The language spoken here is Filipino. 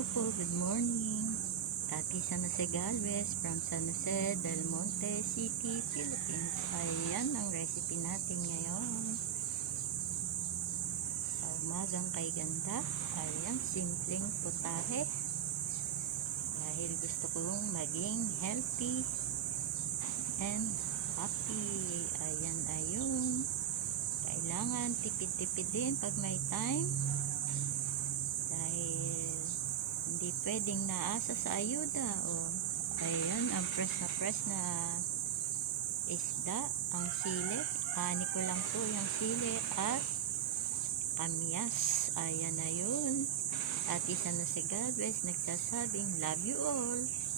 Po, good morning. Tati San Jose Galvez from San Jose del Monte City, Philippines. Ayan ang recipe natin ngayon. Sa umagang kay ganda, ayan, simpleng putahe. Dahil gusto kong maging healthy and happy. Ayan, ayun. Kailangan tipid-tipid din pag may time dahil hindi pwedeng naasa sa ayuda o ayan ang press na press na isda ang sili. Ani ko lang po yung sili at kamyas ayan na yun. At isa na si Galvez nagsasabing love you all